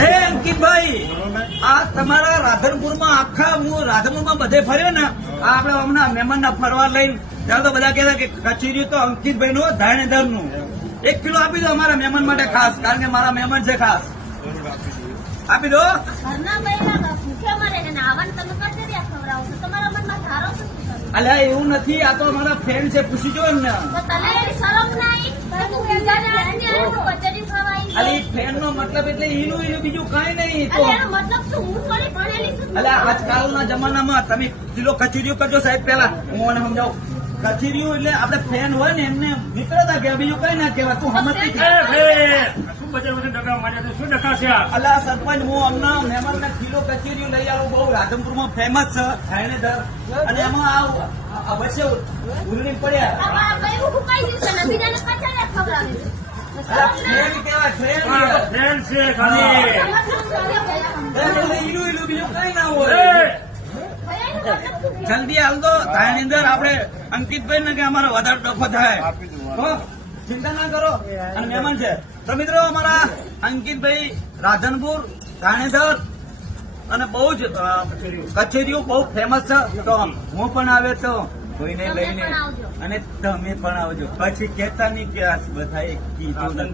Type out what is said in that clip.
હે અંકિતભાઈ, આ તમારા રાધનપુરમાં આખા હું રાધનપુરમાં બધે ફર્યો ને, આ આપણે હમણાં મહેમાનના ફરવા લઈને ત્યારે તો બધા કહેતા કે કચેરી તો અંકિતભાઈ નું ધાણેધર નું 1 કિલો આપી દો અમારા મહેમાન માટે ખાસ, કારણ કે મારા મહેમાન છે ખાસ. આપી દો. અલ્યા એવું નથી, આ તો અમારા ફ્રેન્ડ છે, પૂછી જો એમને. અલી ફ્રેન્ડ નો મતલબ એટલે એનું બીજું કઈ નહીં. તો અલ્યા આજકાલના જમાનામાં તમે કિલો કચેરીઓ કરજો સાહેબ. પેલા હું મને સમજાવું, કચેરીઓ એટલે આપડે ફ્રેન્ડ હોય ને એમને મિત્રતા કહેવાય, બીજું કઈ ના કહેવાય. તું સમજતી અલ્યા સરપંચ, હું હમણાં મહેમાન કિલો કચેરીઓ લઈ આવું, બહુ રાધનપુરમાં ફેમસ છે ધાણેધર, અને એમાં અવશ્ય ઉરણી પડ્યા. જલ્દી હાલ દો ધાણેધર, આપડે અંકિતભાઈ ને કે અમારો વધારે ડફો થાય તો ચિંતા ના કરો. અને મહેમાન છે તો મિત્રો અમારા અંકિતભાઈ રાધનપુર ધાણેધર અને બહુ જ કચેરીઓ બહુ ફેમસ છે. તો હું પણ આવે તો કોઈને લઈને, અને તમે પણ આવજો. પછી કહેતા નહીં કે બધા કીધું.